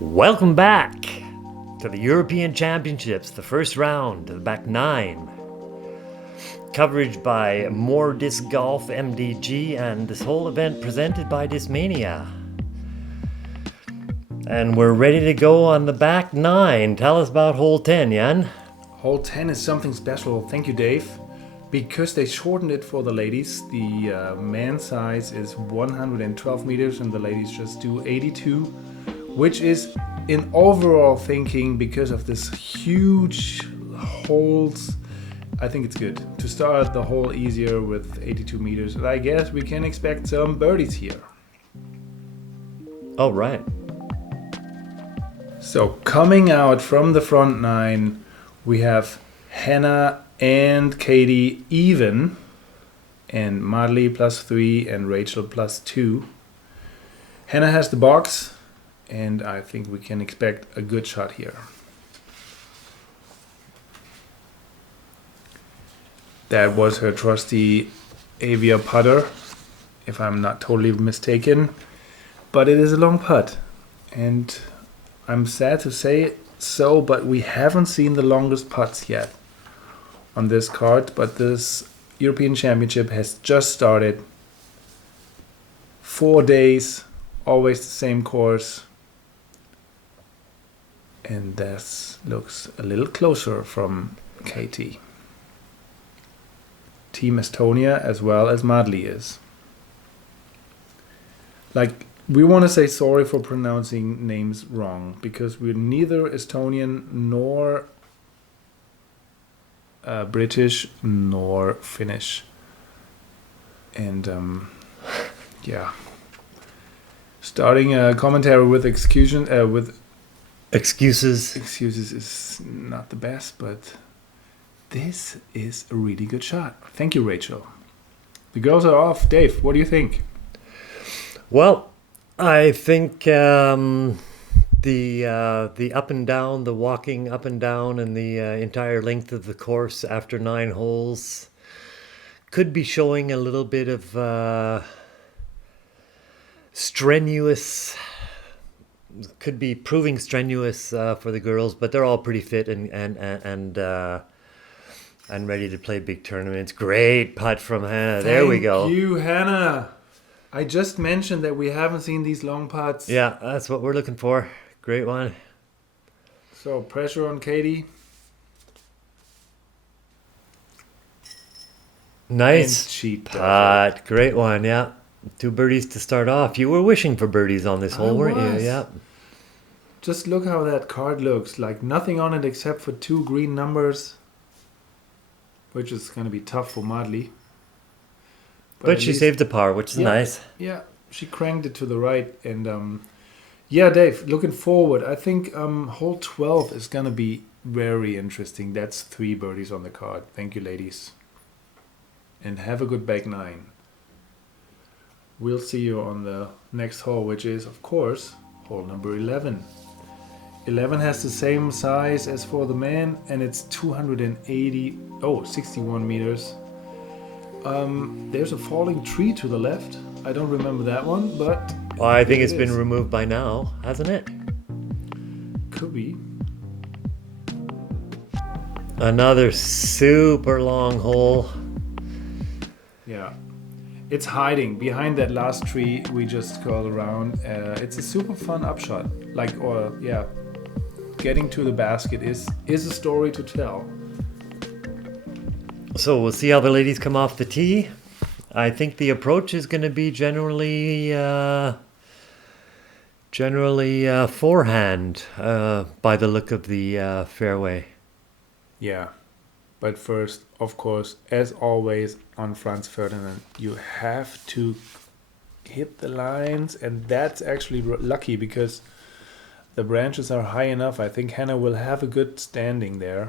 Welcome back to the European Championships, the first round, the back nine. Coverage by More Disc Golf MDG, and this whole event presented by Discmania. And we're ready to go on the back nine. Tell us about hole 10, Jan. Hole 10 is something special, thank you Dave, because they shortened it for the ladies. The man size is 112 meters and the ladies just do 82, which is in overall thinking, because of this huge holes, I think it's good to start the hole easier with 82 meters. And I guess we can expect some birdies here. All right. So coming out from the front nine, we have Henna and Keiti even, and Madli +3 and Rachel +2. Henna has the box, and I think we can expect a good shot here. That was her trusty Avia putter, if I'm not totally mistaken, but it is a long putt, and I'm sad to say it so, but we haven't seen the longest putts yet on this card. But this European Championship has just started. 4 days, always the same course. And this looks a little closer from Keiti. Team Estonia as well as Madli is. Like, we want to say sorry for pronouncing names wrong, because we're neither Estonian nor British nor Finnish. And yeah, starting a commentary with excuses is not the best, but this is a really good shot. Thank you, Rachel. The girls are off. Dave, what do you think? Well, I think the up and down, the walking up and down, and the entire length of the course after 9 holes could be showing a little bit of strenuous. Could be proving strenuous for the girls, but they're all pretty fit and ready to play big tournaments. Great putt from Henna. There we go. Thank you, Henna. I just mentioned that we haven't seen these long putts. Yeah, that's what we're looking for. Great one. So pressure on Keiti. Nice putt. Great one, yeah. 2 birdies to start off. You were wishing for birdies on this hole, weren't you? Yeah. Just look how that card looks. Like nothing on it except for 2 green numbers, which is going to be tough for Madli. But she saved the par, which is nice. Yeah, she cranked it to the right. And yeah, Dave, looking forward, I think hole 12 is going to be very interesting. That's 3 birdies on the card. Thank you, ladies. And have a good back nine. We'll see you on the next hole, which is, of course, hole number 11. 11 has the same size as for the man, and it's 61 meters. There's a falling tree to the left. I don't remember that one, but well, I think it's been removed by now, hasn't it? Could be. Another super long hole. Yeah. It's hiding behind that last tree we just curled around. It's a super fun upshot. Getting to the basket is a story to tell. So we'll see how the ladies come off the tee. I think the approach is going to be generally forehand by the look of the fairway. Yeah, but first, of course, as always on Franz Ferdinand, you have to hit the lines, and that's actually lucky because the branches are high enough. I think Henna will have a good standing there.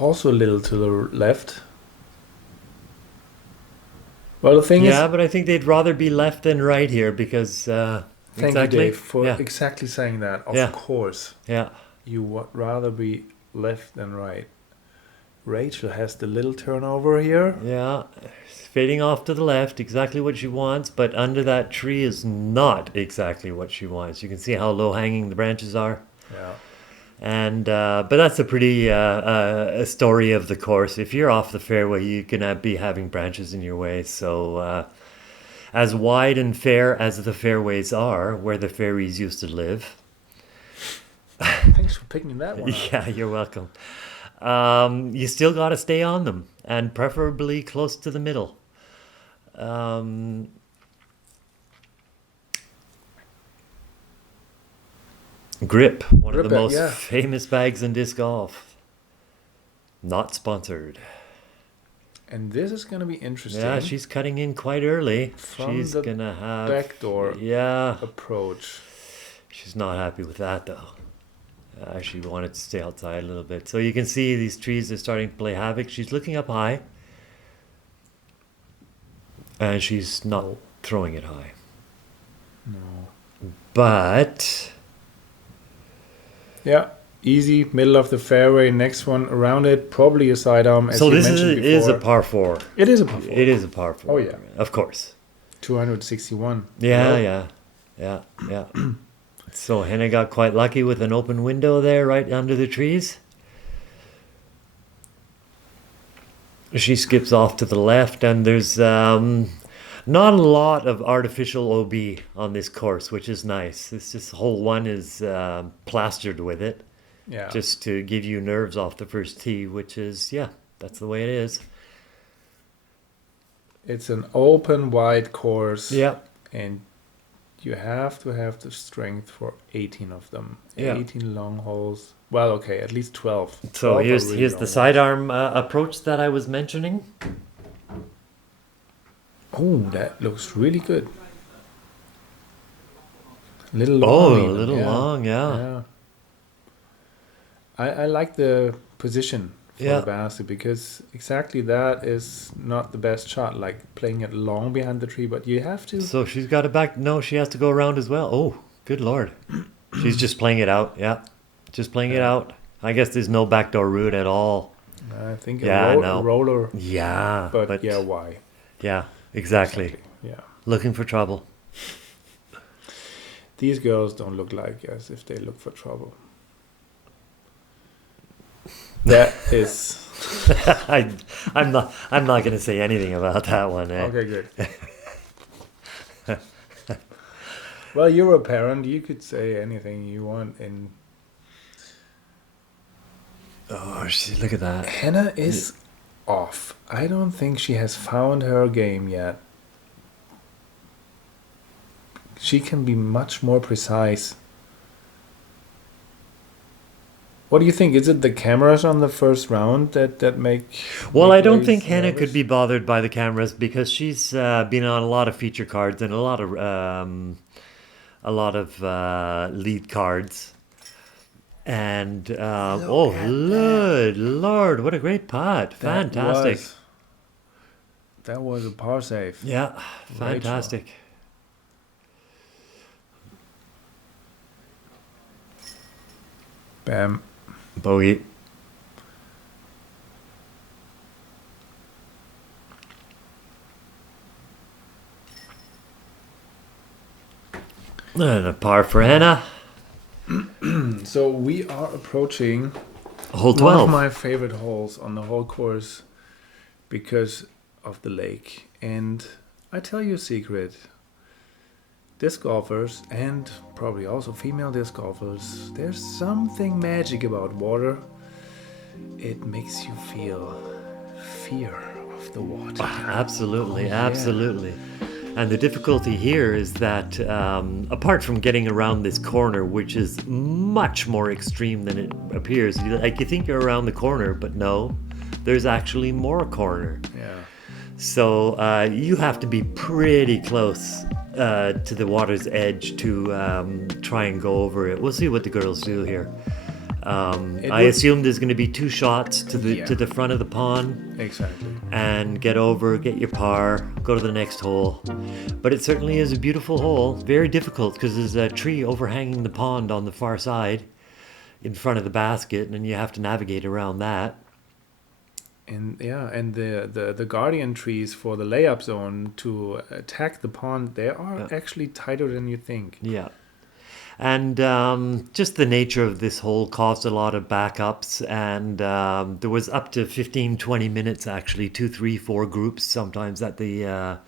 Also a little to the left. Well, the thing is... Yeah, but I think they'd rather be left than right here because... Thank you, Dave, for exactly saying that. Of course. Yeah. You would rather be left than right. Rachel has the little turnover here. Yeah, fading off to the left, exactly what she wants, but under that tree is not exactly what she wants. You can see how low hanging the branches are. Yeah. And but that's a pretty a story of the course. If you're off the fairway, you can be having branches in your way. So as wide and fair as the fairways are, where the fairies used to live. Thanks for picking that one up. Yeah, you're welcome. You still got to stay on them, and preferably close to the middle. Grip, one of the Grip it, most yeah. famous bags in disc golf. Not sponsored. And this is going to be interesting. Yeah, she's cutting in quite early. From She's the gonna have backdoor Yeah, approach. she's not happy with that though. She wanted to stay outside a little bit. So you can see these trees are starting to play havoc. She's looking up high, and she's not No. throwing it high. No. But Yeah, easy, middle of the fairway. Next one around it, probably a sidearm. As so you this mentioned is a before. par four. It is a par 4. It is a par four. Oh, yeah. Of course. 261. Yeah. So Henna got quite lucky with an open window there right under the trees. She skips off to the left, and there's not a lot of artificial OB on this course, which is nice. This hole one is plastered with it, Yeah. just to give you nerves off the first tee, which is, yeah, that's the way it is. It's an open, wide course. Yeah. And you have to have the strength for 18 of them. Yeah. 18 long holes. Well, okay, at least 12. So 12 are here's really here's long the ones. sidearm approach that I was mentioning. Oh, that looks really good. A little long. Oh, a even, little yeah. long, yeah. Yeah. I like the position for Yeah. the basket because exactly that is not the best shot, like playing it long behind the tree, but you have to. So she's got it back. No, she has to go around as well. Oh, good lord. She's just playing it out. Yeah. Just playing it Yeah. out. I guess there's no backdoor route at all. I think Yeah, a no. roller, Yeah. but yeah, why? Yeah, exactly. Yeah. Looking for trouble. These girls don't look like as if they look for trouble. That is I'm not going to say anything about that one. Eh? okay. Good. Well, you're a parent. You could say anything you want. And Oh, look at that. Henna is off. I don't think she has found her game yet. She can be much more precise. What do you think? Is it the cameras on the first round that make? Well, make I don't Grace think Henna nervous? could be bothered by the cameras because she's been on a lot of feature cards and a lot of lead cards. And oh, good lord, what a great putt! Fantastic. That was a par save. Yeah, fantastic. Bam. Bogey. And a par for Henna. So we are approaching Hole one 12. of my favorite holes on the whole course because of the lake. And I tell you a secret. Disc golfers, and probably also female disc golfers, there's something magic about water. It makes you feel fear of the water. Absolutely, Yeah. absolutely. And the difficulty here is that apart from getting around this corner, which is much more extreme than it appears, like you think you're around the corner, but no, there's actually more corner. Yeah. So you have to be pretty close to the water's edge to try and go over it. We'll see what the girls do here. I assume there's going to be 2 shots to the front of the pond. Exactly. And get over, get your par, go to the next hole. But it certainly is a beautiful hole. Very difficult because there's a tree overhanging the pond on the far side in front of the basket, and you have to navigate around that. And yeah, and the guardian trees for the layup zone to attack the pond, they are Yeah. actually tighter than you think. Yeah. And just the nature of this hole caused a lot of backups, and there was up to 15, 20 minutes actually, 2, 3, 4 groups sometimes that the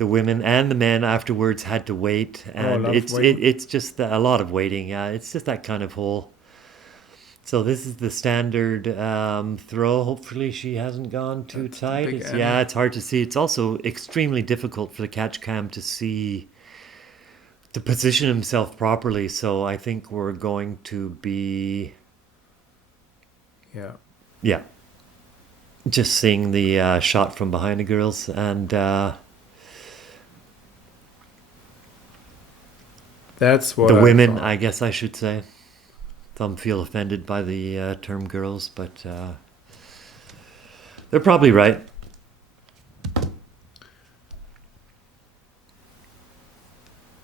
women and the men afterwards had to wait, Oh, a and lot of waiting. it's just a lot of waiting. Yeah, it's just that kind of hole. So this is the standard throw. Hopefully she hasn't gone too That's the tight. big It's, Anna. yeah, it's hard to see. It's also extremely difficult for the catch cam to position himself properly. So I think we're going to be, Yeah. yeah, just seeing the shot from behind the girls, and That's what the I women, thought. I guess I should say. Some feel offended by the term girls, but they're probably right.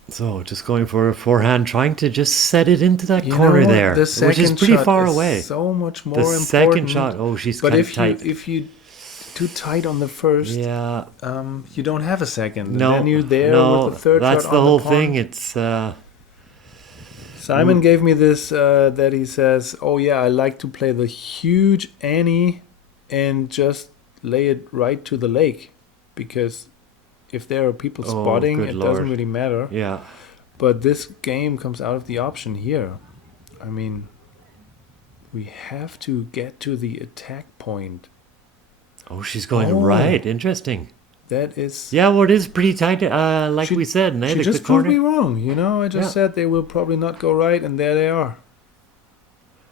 So just going for a forehand, trying to just set it into that You corner know what? there, The which is second pretty shot far is away. so much The more second important. shot, oh, she's But kind of if tight. you too tight on the first, Yeah, you don't have a second, and no, then you're there with the no, third that's shot the on whole the thing. pond. It's Simon gave me this that he says, "Oh yeah, I like to play the huge Annie and just lay it right to the lake, because if there are people oh, spotting, good it doesn't lord. really matter." Yeah. But this game comes out of the option here. I mean, we have to get to the attack point. Oh, she's going Oh. right. Interesting. That is. Yeah, well, it is pretty tight. Like She- we said, She the just proved corner. me wrong, you know. I just Yeah. said they will probably not go right, and there they are.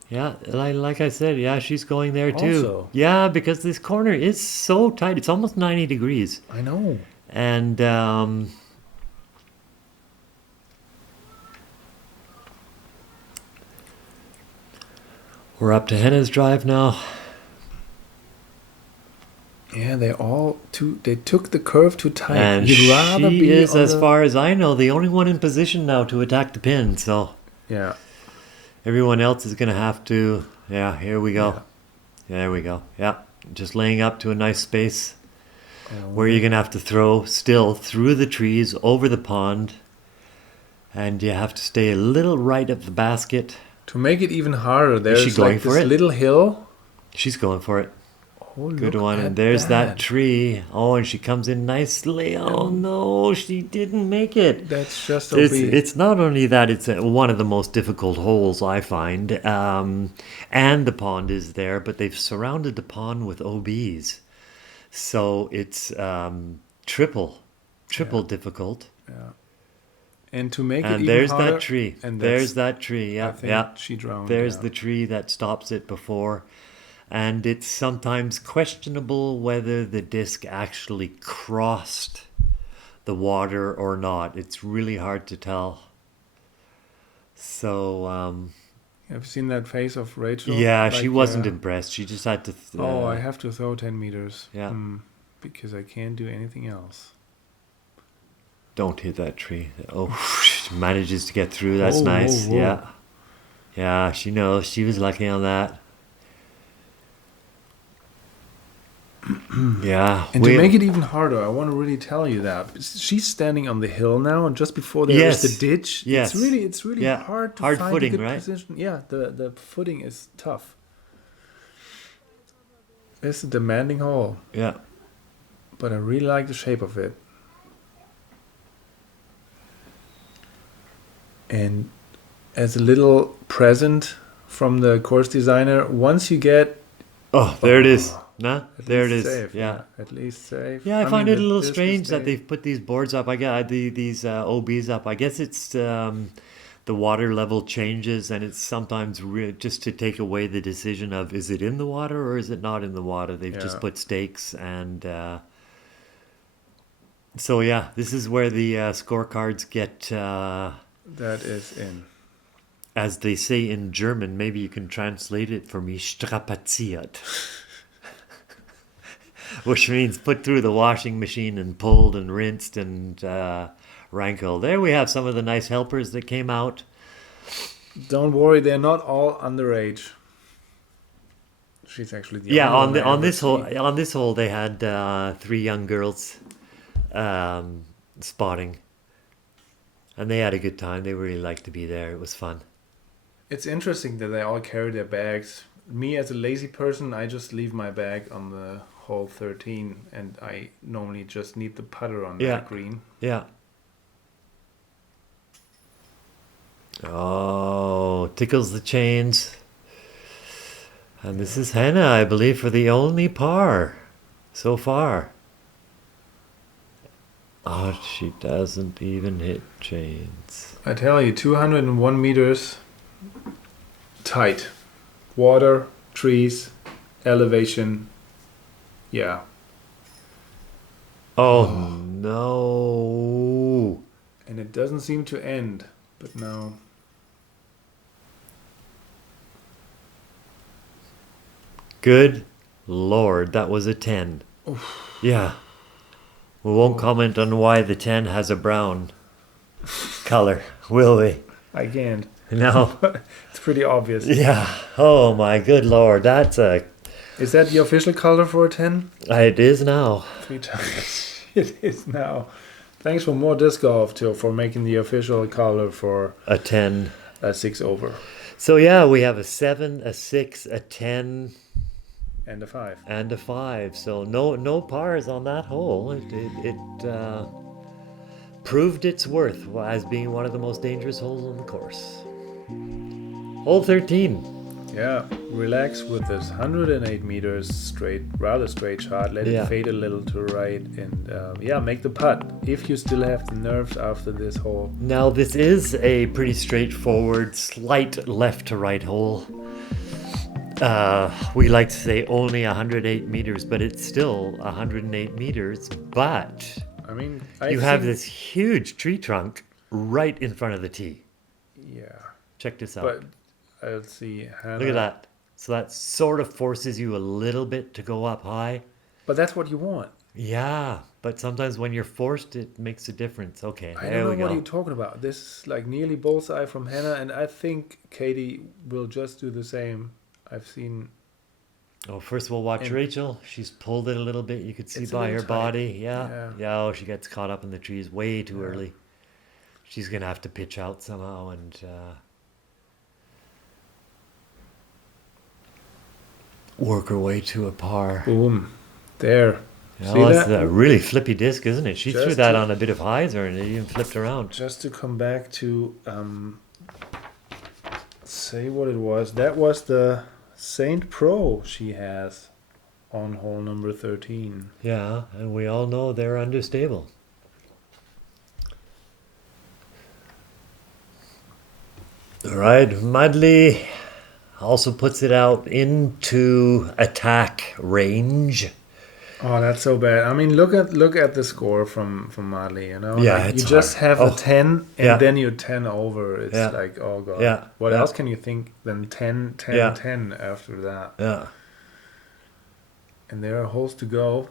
Yeah, like I said, yeah, she's going there too. Also. Yeah, because this corner is so tight. It's almost 90 degrees. I know. And we're up to Henna's drive now. Yeah, they took the curve too tight. And You'd rather she be is, on as the- far as I know, the only one in position now to attack the pin. So Yeah. everyone else is going to have to. Yeah, here we go. There we go. Yeah, just laying up to a nice space where you're going to have to throw still through the trees, over the pond. And you have to stay a little right of the basket. To make it even harder, there's she going like for this it? little hill. She's going for it. Oh, Good look one. at And there's that tree. Oh, and she comes in nicely. Oh, no, she didn't make it. That's just a It's not only that, it's one of the most difficult holes, I find. And the pond is there, but they've surrounded the pond with OBs. So it's triple difficult. Yeah. And to make it And even there's harder, that tree. and There's that's- that tree. I Yeah, think yeah. she drowned. There's yeah. the tree that stops it before. And it's sometimes questionable whether the disc actually crossed the water or not. It's really hard to tell. So, Have you seen that face of Rachel? yeah, Like, she wasn't impressed. She just had to. Oh, I have to throw 10 meters. Yeah. Because I can't do anything else. Don't hit that tree. Oh, she manages to get through. That's Whoa, nice. whoa, whoa. Yeah. Yeah, she knows. She was lucky on that. Yeah. And to make it even harder, I want to really tell you that she's standing on the hill now, and just before there is Yes. the ditch. Yes. It's really Yeah. hard to Hard find footing, a good right? position. Yeah, the footing is tough. It's a demanding hole, Yeah. but I really like the shape of it. And as a little present from the course designer, once you get Oh, there it is. Nah, at there it least is. safe, Yeah. at least safe. Yeah, I find mean, it a little this strange that mistake- they've put these boards up. I got these OBs up. I guess it's the water level changes, and it's sometimes just to take away the decision of is it in the water or is it not in the water. They've just Yeah. put stakes, and so yeah, this is where the scorecards get, that is in. as they say in German. Maybe you can translate it for me: strapaziert. Which means put through the washing machine and pulled and rinsed and rankled. There we have some of the nice helpers that came out. Don't worry, they're not all underage. She's actually the Yeah, only on one the I on ever this hole see. on this hole they had 3 young girls spotting, and they had a good time. They really liked to be there. It was fun. It's interesting that they all carry their bags. Me as a lazy person, I just leave my bag on the hole 13, and I normally just need the putter on Yeah, that green. yeah. Oh, tickles the chains. And this is Henna, I believe, for the only par so far. Oh, she doesn't even hit chains. I tell you, 201 meters, tight. Water, trees, elevation. Yeah. Oh, no. And it doesn't seem to end, but no. Good Lord, that was a 10. Oof. Yeah. We won't Oh. comment on why the 10 has a brown color, will we? I can't. No. It's pretty obvious. Yeah. Oh, my good Lord. That's a... Is that the official color for a 10? It is now. 3 times. It is now. Thanks for more disc golf, Till, for making the official color for A 10. a 6 over So, yeah, we have a 7, a 6, a 10, and a 5. and a 5. So no pars on that hole. It proved its worth as being one of the most dangerous holes on the course. Hole 13. Yeah, relax with this 108 meters straight, rather straight shot. Let Yeah. it fade a little to right, and yeah, make the putt if you still have the nerves after this hole. Now this is a pretty straightforward, slight left to right hole. We like to say only 108 meters, but it's still 108 meters. But I mean, you have this huge tree trunk right in front of the tee. Yeah, Check this out. but let's see. Henna. Look at that. So that sort of forces you a little bit to go up high. But that's what you want. Yeah, but sometimes when you're forced, it makes a difference. Okay, I there don't we know what go. you're talking about. This is like nearly bullseye from Henna, and I think Keiti will just do the same. I've seen. Oh, first of all, watch And- Rachel. She's pulled it a little bit. You could see It's a by little her tight. body. Yeah. Yeah. Yeah. Oh, she gets caught up in the trees way too Yeah. early. She's gonna have to pitch out somehow and work her way to a par. Boom. There. Yeah, See well, that's that? a really flippy disc, isn't it? She threw Just that to- on a bit of hyzer and it even flipped around. Just to come back to say what it was. That was the Saint Pro she has on hole number 13. Yeah, and we all know they're understable. All right, Madli also puts it out into attack range. Oh, that's so bad. I mean, look at the score from Madli, you know? Yeah, Like, it's you just hard. have Oh, a 10 and yeah. then you're 10 over. It's Yeah. like, oh god. Yeah, What yeah. else can you think than 10 10 Yeah. 10 after that? Yeah. And there are holes to go.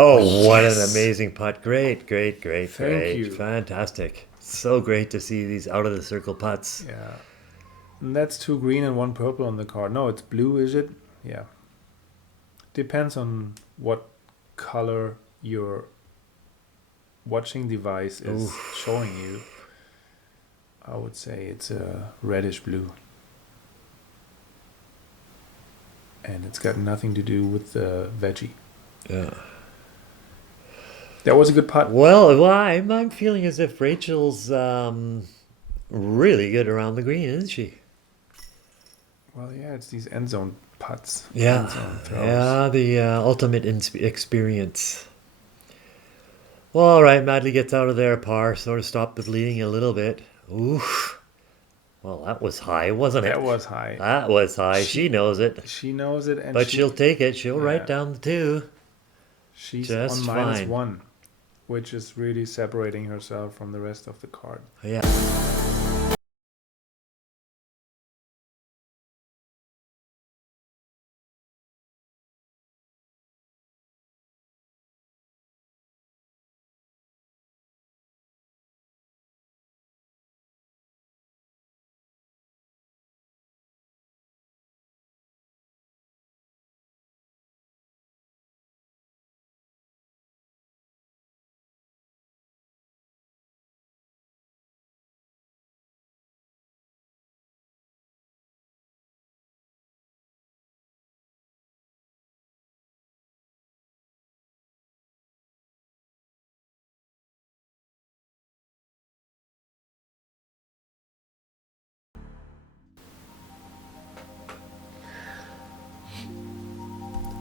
Oh, what an Yes. amazing putt. Great, great, great, Thank great. you. Fantastic. So great to see these out of the circle putts. Yeah. And that's 2 green and 1 purple on the card. No, it's blue, is it? Yeah. Depends on what color your watching device is showing you. I would say it's a reddish blue. And it's got nothing to do with the veggie. Yeah. That was a good putt. Well, I'm feeling as if Rachel's really good around the green, isn't she? Well, yeah, it's these end zone putts. Yeah. End zone throws. Yeah, the ultimate experience. Well, all right, Madli gets out of there, par, sort of stopped the bleeding a little bit. Oof. Well, that was high, wasn't it? That was high. That was high. She knows it. She knows it, and But she'll take it. She'll Yeah. write down the 2. she's just on minus fine. 1, which is really separating herself from the rest of the card. Yeah.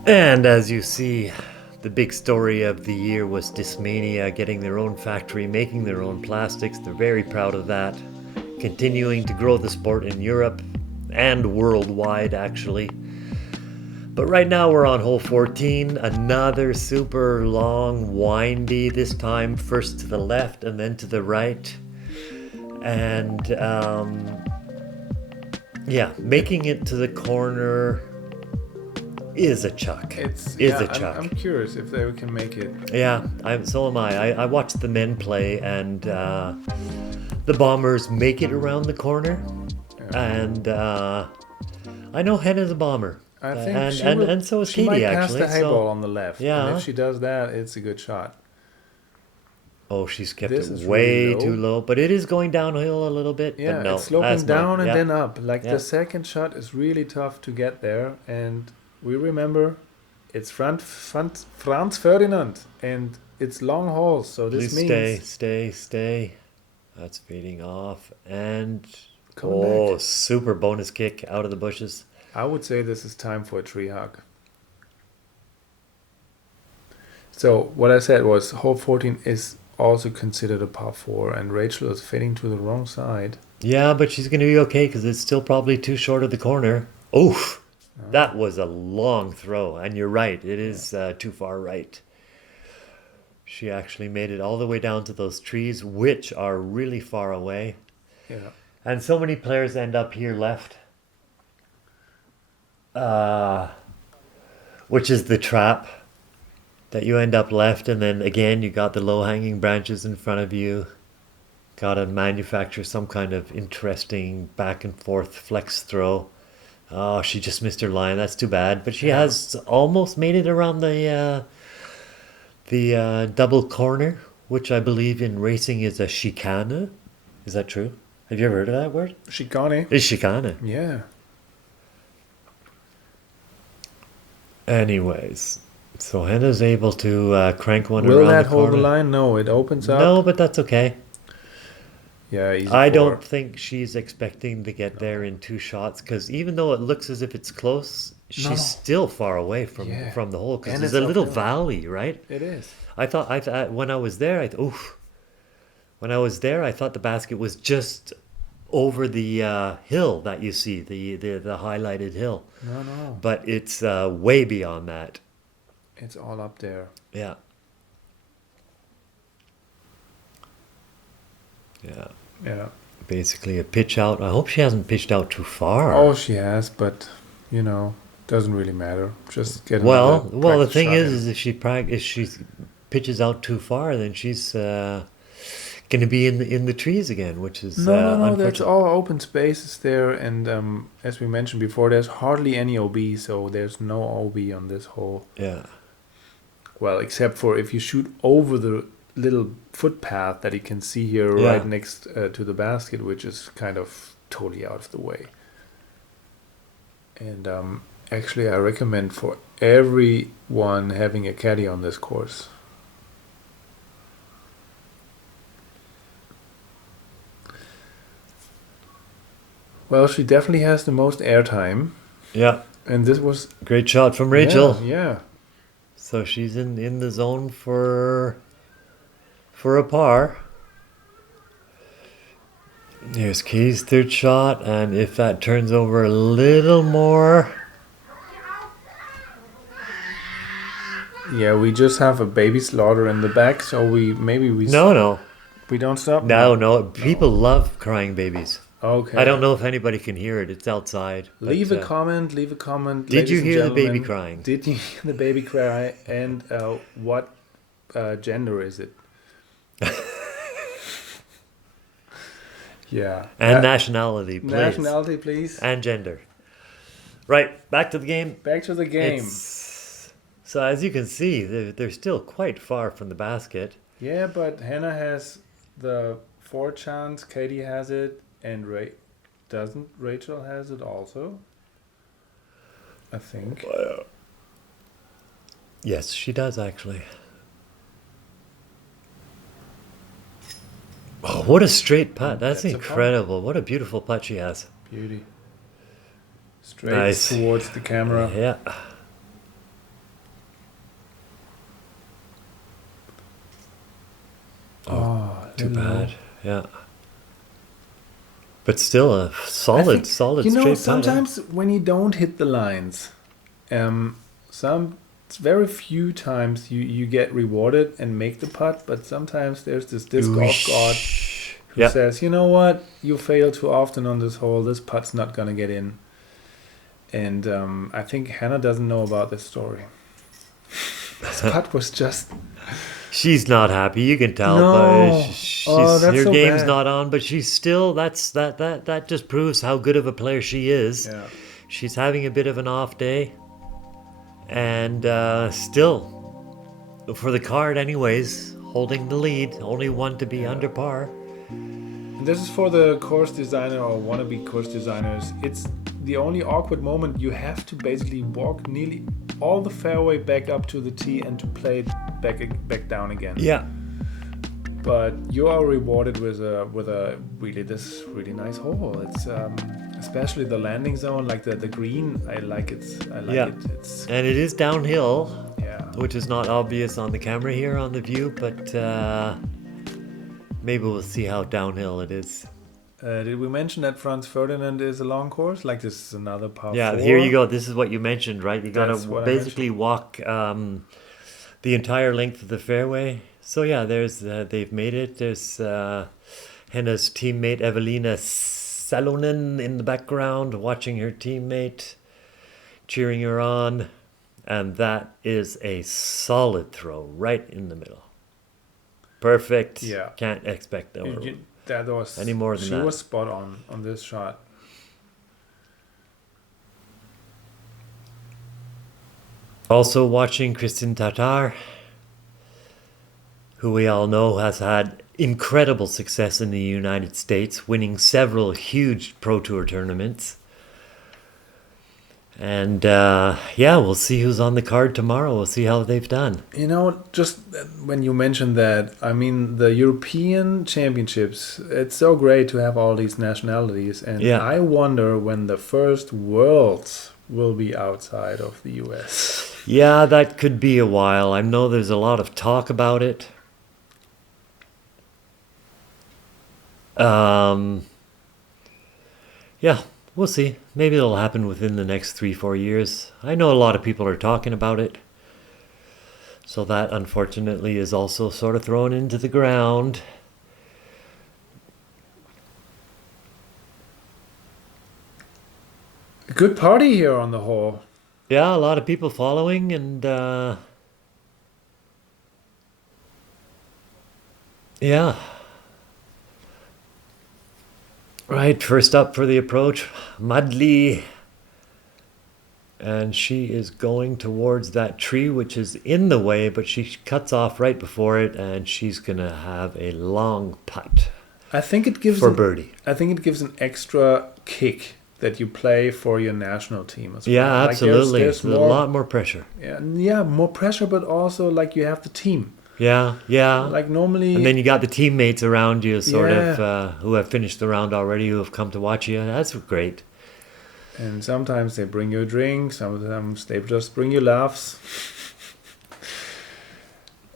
And as you see, the big story of the year was Discmania getting their own factory, making their own plastics. They're very proud of that. Continuing to grow the sport in Europe and worldwide, actually. But right now we're on hole 14, another super long, windy, this time first to the left and then to the right. And yeah, making it to the corner is a chuck. I'm curious if they can make it. Yeah, so am I. I watched the men play, and the bombers make it around the corner. Yeah. And I know Henna's a bomber. I think and so is Keiti, might actually. Pass the hay ball on the left. Yeah. And if she does that, it's a good shot. Oh, she's kept it way really too low, but it is going downhill a little bit. Yeah, but no, it's sloping down and then up. Like Yeah. the second shot is really tough to get there, and we remember it's Franz Ferdinand, and it's long holes, so this means stay. That's fading off, and back. Super bonus kick out of the bushes. I would say this is time for a tree hug. So what I said was hole 14 is also considered a par 4, and Rachel is fading to the wrong side. Yeah, but she's going to be okay because it's still probably too short of the corner. Oof! That was a long throw, and you're right. It is too far right. She actually made it all the way down to those trees, which are really far away. Yeah. And so many players end up here left. Which is the trap. That you end up left, and then again you got the low-hanging branches in front of you. Gotta manufacture some kind of interesting back and forth flex throw. Oh, she just missed her line. That's too bad. But she has almost made it around the double corner, which I believe in racing is a chicane. Is that true? Have you ever heard of that word? Chicane. It's chicane. Yeah. Anyways, so Henna's able to crank one Will around that the corner. hold the line? No, it opens up. No, but that's okay. Yeah, easy I four. don't think she's expecting to get there in 2 shots, because even though it looks as if it's close, she's still far away from the hole, because there's a little valley, right? It is. I thought when I was there, I thought the basket was just over the hill that you see, the highlighted hill. No. But it's way beyond that. It's all up there. Yeah. Yeah. Yeah. Basically a pitch out. I hope she hasn't pitched out too far. Oh, she has, but doesn't really matter. Just get well. The thing shot is if she pitches out too far, then she's going to be in the trees again, which is no. There's all open spaces there, and as we mentioned before, there's hardly any OB, so there's no OB on this hole. Yeah. Well, except for if you shoot over the little footpath that you can see here right next to the basket, which is kind of totally out of the way. And actually, I recommend for everyone having a caddy on this course. Well, she definitely has the most airtime. Yeah. And this was great shot from Rachel. Yeah. So she's in the zone for a par. Here's Keiti's third shot, and if that turns over a little more. Yeah, we just have a baby slaughter in the back, so No. We don't stop? No. People love crying babies. Okay. I don't know if anybody can hear it. It's outside. Leave a comment. Did you hear the baby crying? Did you hear the baby cry? And what gender is it? Yeah. And nationality, please. Nationality, please. And gender. Right, back to the game. Back to the game. So as you can see, they're still quite far from the basket. Yeah, but Henna has the 4 chance, Keiti has it, and Rachel has it also? I think. Yes, she does actually. Oh, what a straight putt. That's incredible. What a beautiful putt she has. Beauty. Straight towards the camera. Yeah. Too bad. Yeah. But still a solid You know, straight putt. sometimes when you don't hit the lines, it's very few times you get rewarded and make the putt, but sometimes there's this disc golf god who says, you know what, you fail too often on this hole, this putt's not gonna get in. And I think Henna doesn't know about this story. This putt was just... She's not happy. You can tell. No. But That's her so game's bad. not on. But she's still. That just proves how good of a player she is. Yeah. She's having a bit of an off day, and still, for the card, anyways, holding the lead. Only one to be under par. And this is for the course designer or wannabe course designers. It's the only awkward moment. You have to basically walk nearly all the fairway back up to the tee and to play it back down again. Yeah. But you are rewarded with a really nice hole. It's especially the landing zone, like the green. I like it. It's And it is downhill. Yeah. Which is not obvious on the camera here on the view, but maybe we'll see how downhill it is. Did we mention that Franz Ferdinand is a long course? Like this is another par 4? Here you go. This is what you mentioned, right? You got That's to what I basically walk the entire length of the fairway. So yeah, there's they've made it. There's Henna's teammate Evelina Salonen in the background, watching her teammate, cheering her on, and that is a solid throw right in the middle. Perfect. Yeah. Can't expect no. That was any more than she that. was spot on this shot. Also watching Kristin Tatar, who we all know has had incredible success in the United States, winning several huge Pro Tour tournaments. And we'll see who's on the card tomorrow. We'll see how they've done. You know, just when you mentioned that, I mean, the European Championships, it's so great to have all these nationalities. And I wonder when the first Worlds will be outside of the US. Yeah, that could be a while. I know there's a lot of talk about it. We'll see. Maybe it'll happen within the next 3-4 years. I know a lot of people are talking about it. So that, unfortunately, is also sort of thrown into the ground. A good party here on the hole. Yeah, a lot of people following, and yeah. Right, first up for the approach, Madli. And she is going towards that tree, which is in the way, but she cuts off right before it, and she's going to have a long putt. I think it gives birdie. I think it gives an extra kick that you play for your national team as well. Yeah, absolutely. There's a lot more pressure. Yeah, more pressure, but also like you have the team. Yeah. Like normally... And then you got the teammates around you who have finished the round already, who have come to watch you. That's great. And sometimes they bring you a drink. Sometimes they just bring you laughs.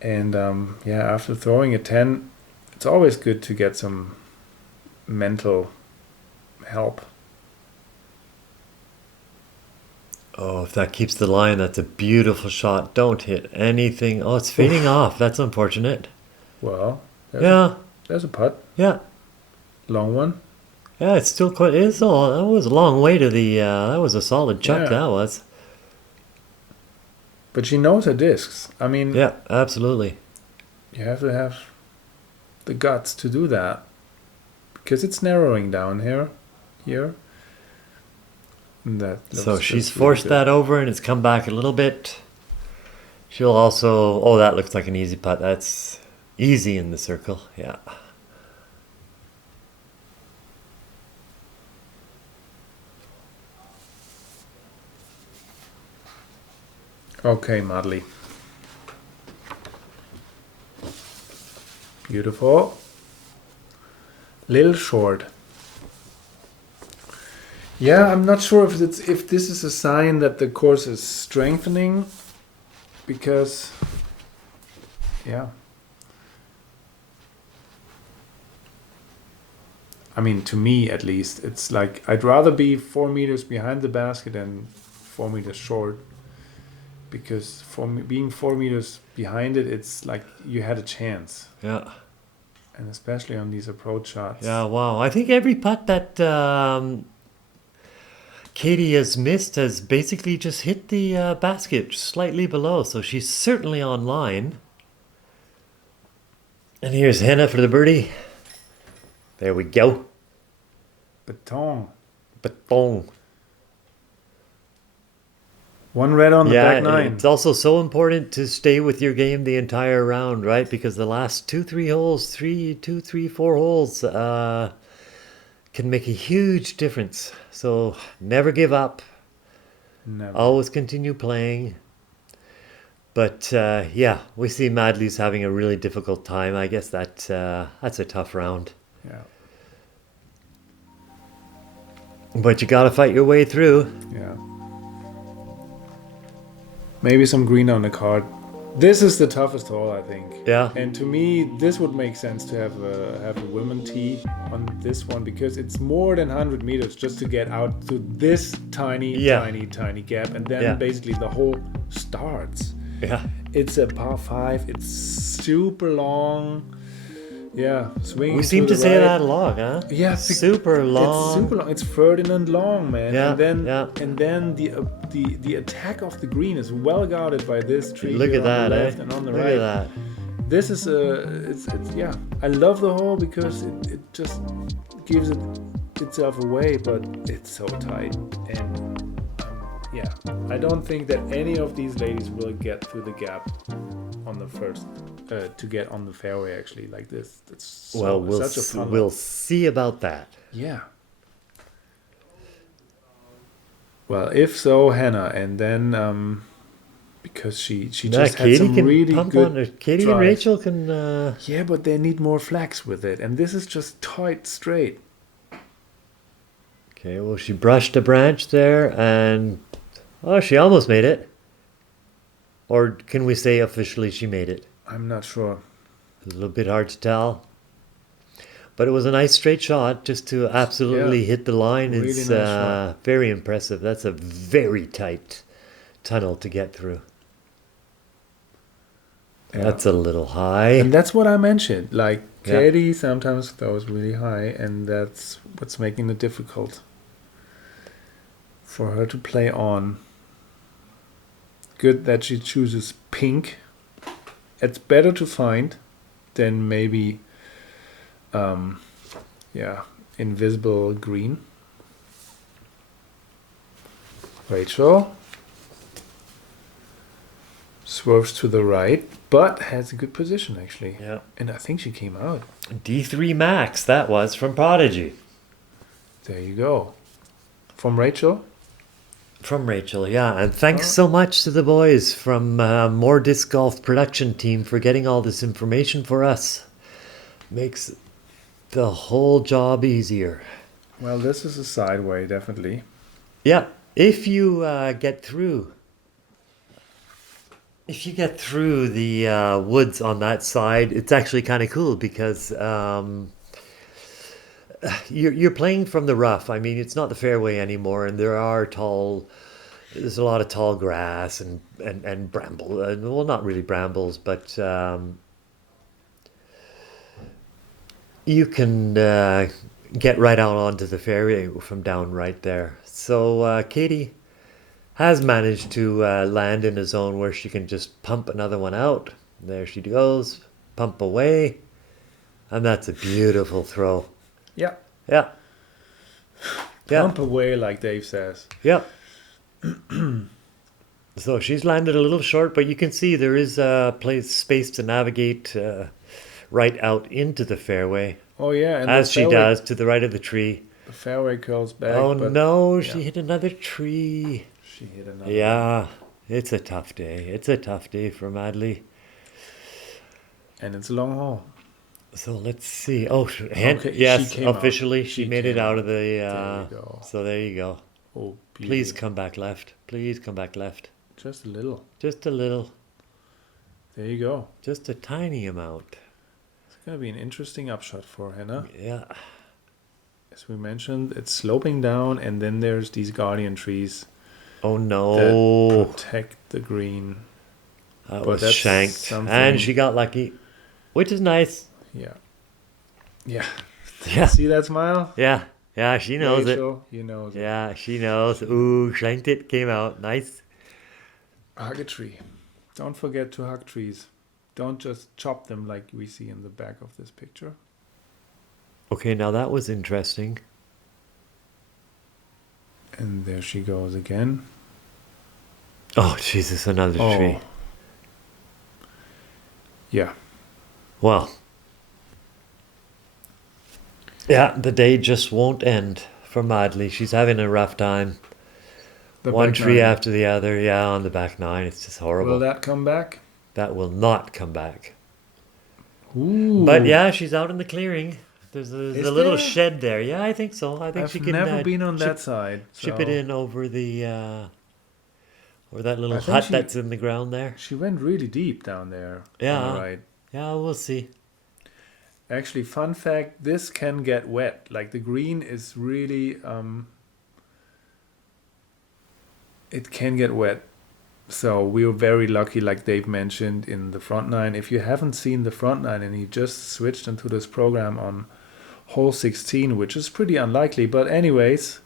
And after throwing a 10, it's always good to get some mental help. Oh, if that keeps the line, that's a beautiful shot. Don't hit anything. Oh, it's fading off. That's unfortunate. Well, there's a putt. Yeah. Long one. Yeah, it's still quite... that was a long way to the... that was a solid chuck, that was. But she knows her discs. I mean... Yeah, absolutely. You have to have the guts to do that. Because it's narrowing down here. So she's forced that over, and it's come back a little bit. She'll also... Oh, that looks like an easy putt. That's easy in the circle. Yeah. Okay, Madli. Beautiful. Little short. Yeah, I'm not sure if this is a sign that the course is strengthening, because I mean, to me at least, it's like I'd rather be 4 meters behind the basket than 4 meters short. Because being 4 meters behind it, it's like you had a chance. Yeah. And especially on these approach shots. Yeah, wow. I think every putt that Keiti has missed has basically just hit the basket slightly below. So she's certainly on line. And here's Henna for the birdie. There we go. Beton. Beton. One red on the back nine. It's also so important to stay with your game the entire round, right? Because the last 2-3 holes, 4 holes, can make a huge difference. So never give up. Never. Always continue playing. But yeah, we see Madli's having a really difficult time. I guess that's a tough round. Yeah. But you got to fight your way through. Yeah. Maybe some green on the card. This is the toughest hole, I think. Yeah. And to me, this would make sense to have a women tee on this one because it's more than 100 meters just to get out to this tiny gap, and then basically the hole starts. Yeah. It's a par 5. It's super long. Yeah, swinging. We seem to say that a lot, huh? Yeah, super long. It's super long. It's Ferdinand long, man. Yeah, and then the attack of the green is well guarded by this tree. Look here at that, on the left and on the Look right. at that. This is it's yeah. I love the hole because it just gives itself away, but it's so tight and yeah. I don't think that any of these ladies will get through the gap on the first. To get on the fairway actually like this. It's such a fun we'll see about that. Yeah. Well, if so, Henna, and then because she just had some really good Keiti drive. and Rachel can. Yeah, but they need more flags with it, and this is just tight straight. Okay, well, she brushed a branch there, and she almost made it. Or can we say officially she made it? I'm not sure. It's a little bit hard to tell. But it was a nice straight shot just to absolutely hit the line. Really It's nice shot. very impressive. That's a very tight tunnel to get through. Yeah. That's a little high. And that's what I mentioned. Like, Keiti sometimes throws really high, and that's what's making it difficult for her to play on. Good that she chooses pink. It's better to find than maybe, invisible green. Rachel swerves to the right, but has a good position actually. Yeah. And I think she came out. D3 Max, that was from Prodigy. There you go. From Rachel? From Rachel, yeah. And thanks so much to the boys from More Disc Golf production team for getting all this information for us. Makes the whole job easier. Well, this is a sideway, definitely. Yeah, if you get through the woods on that side, it's actually kind of cool because you're playing from the rough. I mean, it's not the fairway anymore, and there's a lot of tall grass and bramble. Well, not really brambles, but you can get right out onto the fairway from down right there. So Keiti has managed to land in a zone where she can just pump another one out. There she goes, pump away, and that's a beautiful throw. Yeah. Yeah. Yeah. Pump away, like Dave says. Yep. So she's landed a little short, but you can see there is space to navigate right out into the fairway. Oh yeah, and as she does to the right of the tree. The fairway curls back. Oh no, she hit another tree. She hit another. Yeah, it's a tough day. It's a tough day for Madli. And it's a long haul. So let's see. Oh, Okay, yes, she officially out. she made it out of the. There you go. So there you go. Oh, beauty. Please come back left. Please come back left. Just a little. Just a little. There you go. Just a tiny amount. It's gonna be an interesting upshot for Henna. Yeah. as we mentioned, it's sloping down, and then there's these guardian trees Oh that no. protect the green. That But was that's shanked. something. And she got lucky. Which is nice. Yeah. Yeah. Yeah. See that smile? Yeah. Yeah, she knows it. Rachel, you know it. Yeah, she knows. Ooh, shanked it. Came out. Nice. Hug a tree. Don't forget to hug trees. Don't just chop them like we see in the back of this picture. Okay, now that was interesting. And there she goes again. Oh, Jesus, another Oh. tree. Yeah. Well. Yeah, the day just won't end for Madli. She's having a rough time. The One back tree nine. after the other. Yeah, on the back nine. It's just horrible. Will that come back? That will not come back. Ooh. But yeah, she's out in the clearing. There's a Is little there? shed there. Yeah, I think so. I think I've she can never been on chip, that side. chip it so- in over the or that little I think hut she- that's in the ground there. She went really deep down there. Yeah. On the right. Yeah, we'll see. Actually, fun fact, this can get wet. Like the green is really it can get wet. So we were very lucky, like Dave mentioned, in the front nine. If you haven't seen the front nine and you just switched into this program on hole 16, which is pretty unlikely, but anyways,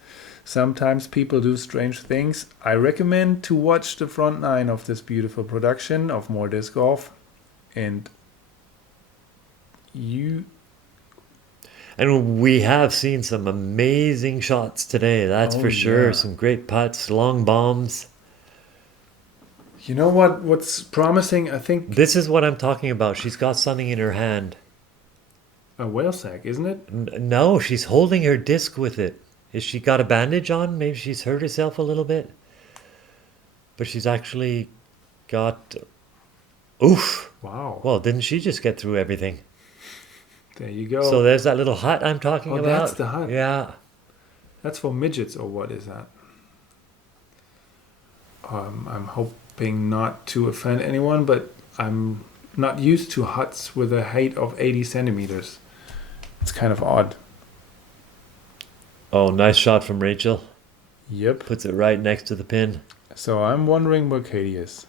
sometimes people do strange things. I recommend to watch the front nine of this beautiful production of More Disc Golf, and you And we have seen some amazing shots today. That's Oh, for sure. yeah. Some great putts, long bombs. You know what's promising? I think This is what I'm talking about. She's got something in her hand. a whale sack, isn't it? No, she's holding her disc with it. Is she got a bandage on? Maybe she's hurt herself a little bit. But she's actually got. Oof. Wow. Well, didn't she just get through everything? There you go. So there's that little hut I'm talking Oh, about. that's the hut. Yeah. That's for midgets, or what is that? I'm hoping not to offend anyone, but I'm not used to huts with a height of 80 centimeters. It's kind of odd. Oh, nice shot from Rachel. Yep. Puts it right next to the pin. So I'm wondering where Keiti is.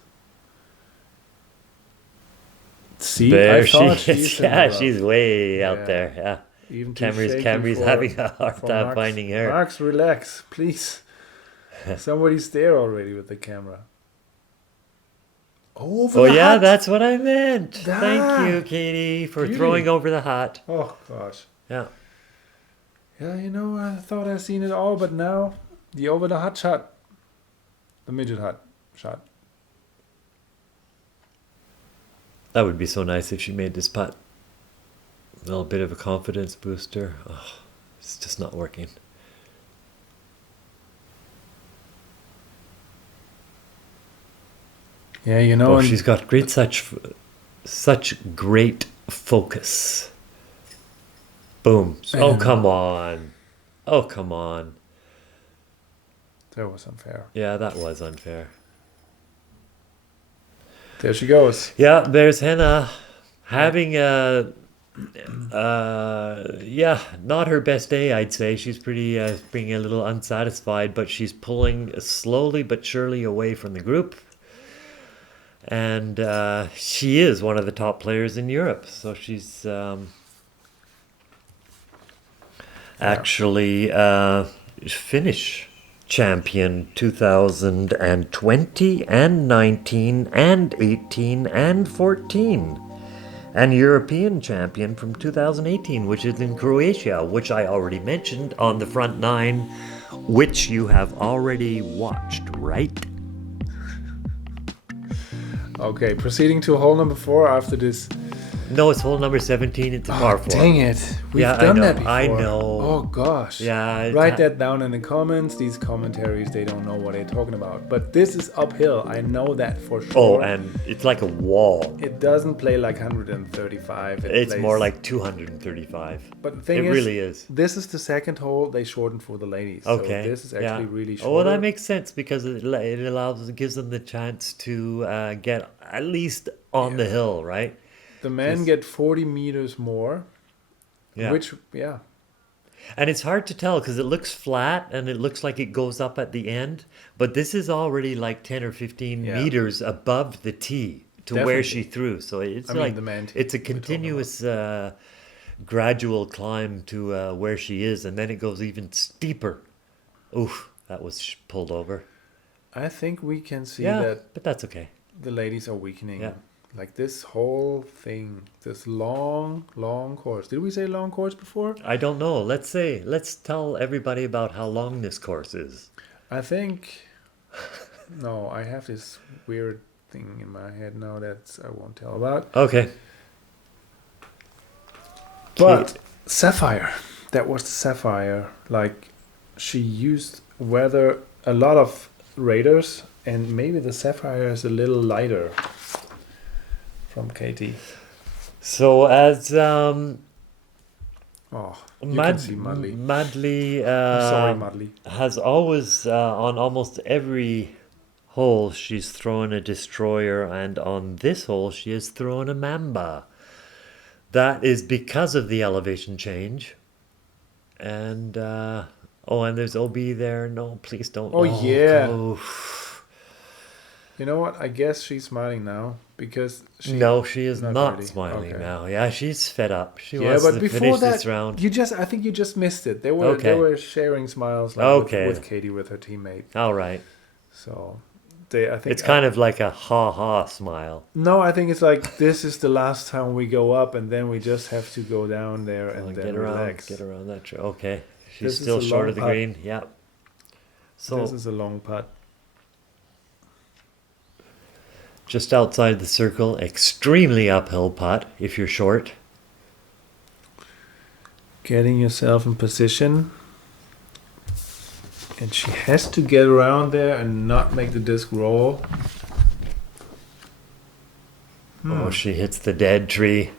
See, There I thought she is. she's in the Yeah, rough. she's way Yeah. out there. Yeah. Even too Camry's shaky for- having a hard for time Max. finding her. Max, relax, please. Somebody's there already with the camera. Over Oh the yeah, hut. that's what I meant. Ah, Thank you, Katie, for beauty. throwing over the hut. Oh gosh. Yeah. Yeah, you know, I thought I'd seen it all, but now the over the hut shot, the midget hut shot. That would be so nice if she made this putt. A little bit of a confidence booster. Oh, it's just not working. Yeah, you know, Oh, and she's got such great focus. Boom. Oh, And- come on. Oh, come on. that was unfair. Yeah, that was unfair. There she goes. Yeah, there's Henna having yeah, not her best day, I'd say. She's pretty being a little unsatisfied, but she's pulling slowly but surely away from the group. And she is one of the top players in Europe, so she's actually Finnish champion 2020 and 19 and 18 and 14, and European champion from 2018, which is in Croatia, which I already mentioned on the front nine, which you have already watched, right? Okay, proceeding to hole number 4 after this. No, it's hole number 17. It's a par 4. Dang it. We've Yeah, I done know, that before. I know. Oh gosh. Yeah, Write that down in the comments. These commentaries, they don't know what they're talking about. But this is uphill. I know that for sure. Oh, and it's like a wall. It doesn't play like 135. It's plays- more like 235. But the thing It is, really is. this is the second hole they shortened for the ladies. Okay. So this is actually really short. Oh, well, that makes sense because it gives them the chance to get at least on the hill, right? The men Just- get 40 meters more, Yeah. which, yeah. And it's hard to tell because it looks flat and it looks like it goes up at the end, but this is already like 10 or 15 Yeah. meters above the tee to where Definitely. she threw. So it's I mean, like the man tee it's a we're talking continuous gradual climb to where she is, and then it goes even steeper. Oof, that was pulled over. I think we can see Yeah, that but that's okay. the ladies are weakening. Yeah. Like this whole thing, this long, long course. Did we say long course before? I don't know. Let's tell everybody about how long this course is. I think. No, I have this weird thing in my head now that I won't tell about. Okay. But Sapphire, that was the Sapphire. Like, she used weather a lot of Raiders, and maybe the Sapphire is a little lighter from Keiti. So as Oh, you can see Madli. Madli I'm sorry, Madli. has always on almost every hole she's thrown a destroyer, and on this hole she has thrown a mamba. That is because of the elevation change. And and there's OB there. No, please don't. Oh, yeah. Oh. You know what? I guess she's smiling now because she. No, she is not ready. smiling Okay. now. Yeah, she's fed up. She Yeah, wants but to before finish that, this round. I think you just missed it. They were Okay. sharing smiles like Okay. with Keiti, with her teammate. All right. So I think It's kind of like a ha-ha smile. No, I think it's like this is the last time we go up, and then we just have to go down there and Well, then relax. get around that tree. Okay, she's This is still a short long of the putt. green. Yeah. So This is a long putt. just outside the circle, extremely uphill putt if you're short. Getting yourself in position, and she has to get around there and not make the disc roll. Oh, she hits the dead tree,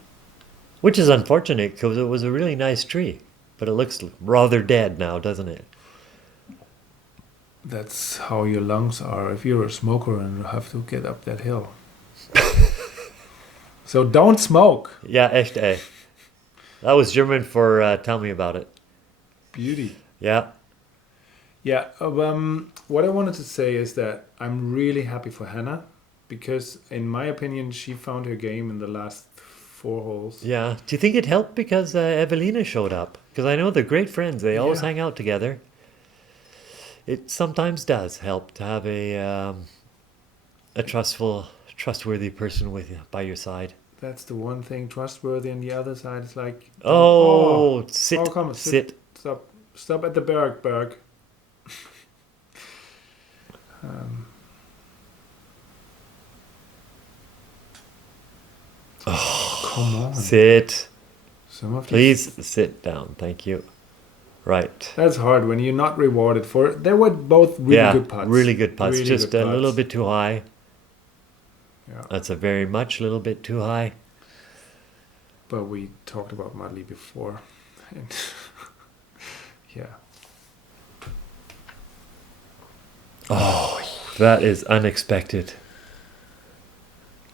which is unfortunate because it was a really nice tree, but it looks rather dead now, doesn't it? That's how your lungs are if you're a smoker and you have to get up that hill. So don't smoke. Yeah, echt, eh. That was German for tell me about it. Beauty. Yeah. Yeah, what I wanted to say is that I'm really happy for Henna because, in my opinion, she found her game in the last 4 holes. Yeah. Do you think it helped because Evelina showed up? Because I know they're great friends. They always Yeah. hang out together. It sometimes does help to have a trustworthy person with you by your side. That's the one thing trustworthy, and the other side is like, Sit, oh, come on, sit. Stop at the Berg. Come on. Sit. Some of these- Please sit down. Thank you. Right. That's hard when you're not rewarded for it. They were both really good putts. really good putts. Really Just good a little putts. bit too high. Yeah. That's a very much little bit too high. But we talked about Madli before. And yeah. That is unexpected.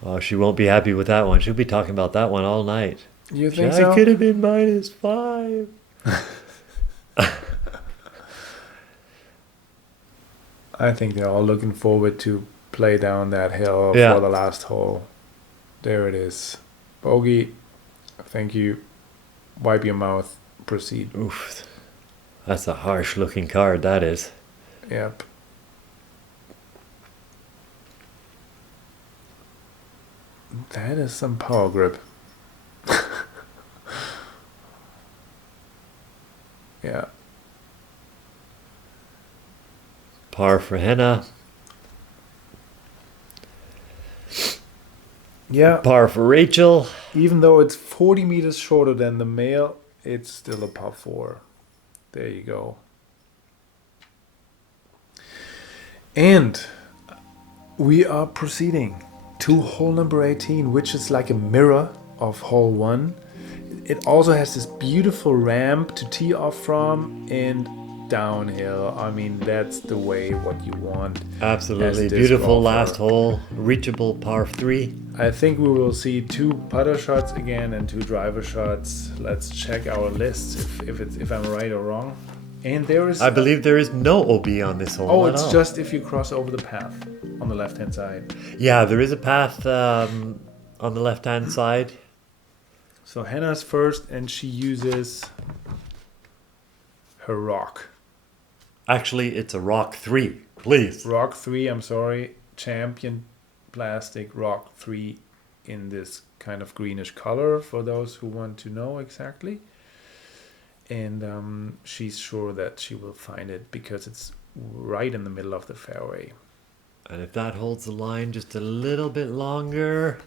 Oh, she won't be happy with that one. She'll be talking about that one all night. You think I so? could have been -5. I think they're all looking forward to play down that hill Yeah. for the last hole. There it is. Bogey, thank you. Wipe your mouth. Proceed. Oof. That's a harsh looking card, that is. Yep. That is some power grip. Yeah. Par for Henna. Yeah. Par for Rachel. Even though it's 40 meters shorter than the male, it's still a par 4. There you go. And we are proceeding to hole number 18, which is like a mirror of hole 1. It also has this beautiful ramp to tee off from, and downhill. I mean, that's the way what you want. Absolutely. as disc Beautiful golfer. last hole. Reachable par 3. I think we will see 2 putter shots again and 2 driver shots. Let's check our lists if I'm right or wrong. And there is. I believe there is no OB on this hole. Oh, at it's all. just if you cross over the path on the left hand side. Yeah, there is a path on the left hand side. So Henna's first, and she uses her rock. Actually, it's a rock 3. Please. Rock 3, I'm sorry. Champion plastic rock 3 in this kind of greenish color for those who want to know exactly. And she's sure that she will find it because it's right in the middle of the fairway. And if that holds the line just a little bit longer.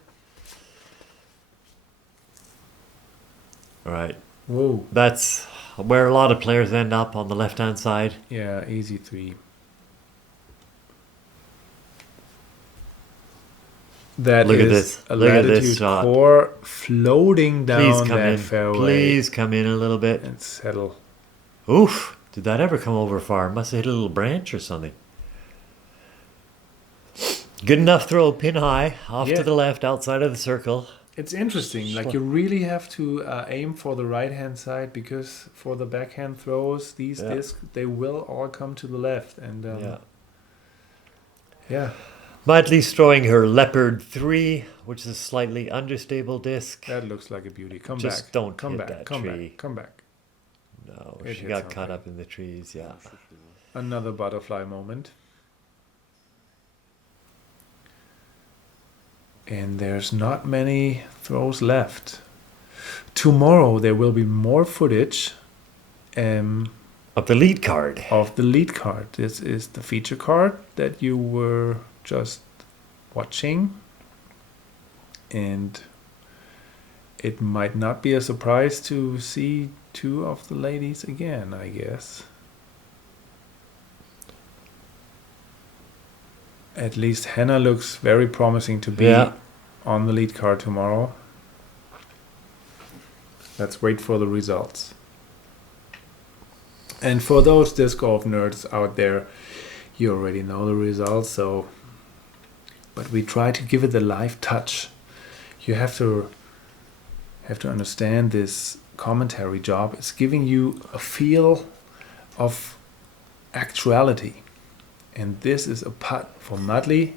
All right. Whoa. That's where a lot of players end up on the left hand side. Yeah, easy 3. That Look at is this. a Look at this latitude shot. core floating Please down come that in. fairway. Please come in a little bit. And settle. Oof. Did that ever come over far? Must have hit a little branch or something. Good enough throw, pin high, off Yeah. to the left, outside of the circle. It's interesting. Like, you really have to aim for the right hand side because for the backhand throws, these Yeah. discs, they will all come to the left. And yeah. Madli's throwing her Leopard 3, which is a slightly understable disc. That looks like a beauty. Come Just back. don't come hit back. that come tree. back. Come back. No, It she hit got caught something. up in the trees, yeah. Another butterfly moment. And there's not many throws left. Tomorrow there will be more footage Of the lead card. of the lead card. This is the feature card that you were just watching. And it might not be a surprise to see 2 of the ladies again, I guess. At least Henna looks very promising to be Yeah. on the lead card tomorrow. Let's wait for the results. And for those disc golf nerds out there, you already know the results, but we try to give it a live touch. You have to understand this commentary job. It's giving you a feel of actuality. And this is a putt for Madli,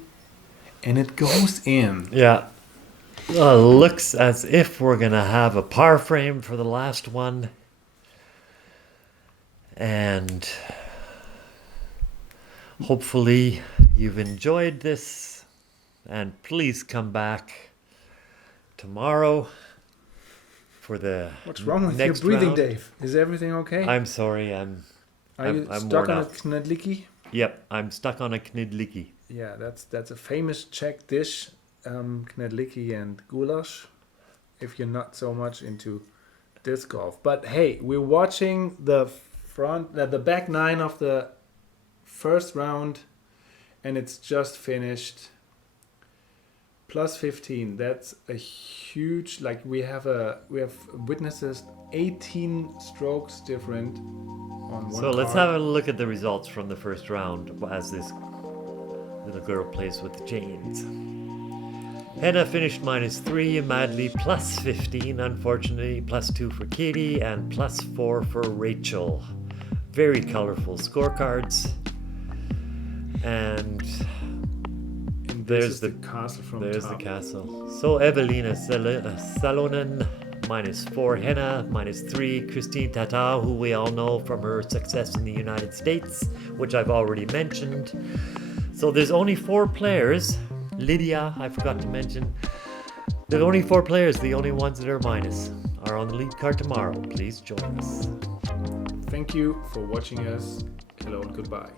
and it goes in. Yeah. Looks as if we're going to have a par frame for the last one. And hopefully you've enjoyed this. And please come back tomorrow for the What's wrong with next your breathing, round. Dave? Is everything okay? I'm sorry. Are I'm you stuck worn on out. a knedliki? Yep, I'm stuck on a knidliki. Yeah, that's a famous Czech dish, knedliki and goulash. If you're not so much into disc golf, but hey, we're watching the back 9 of the first round, and it's just finished. Plus 15. That's a huge. Like we have witnesses 18 strokes different on one. So let's card. have a look at the results from the first round as this little girl plays with the chains. Henna finished -3, Madli plus 15, unfortunately, +2 for Keiti, and +4 for Rachel. Very colorful scorecards. And This there's is the castle from there's top. the castle. So Evelina Salonen -4, Henna -3, Christine Tata, who we all know from her success in the United States, which I've already mentioned. So there's only 4 players. Lydia, I forgot to mention. There's only 4 players. The only ones that are minus are on the lead card tomorrow. Please join us. Thank you for watching us. Hello and goodbye.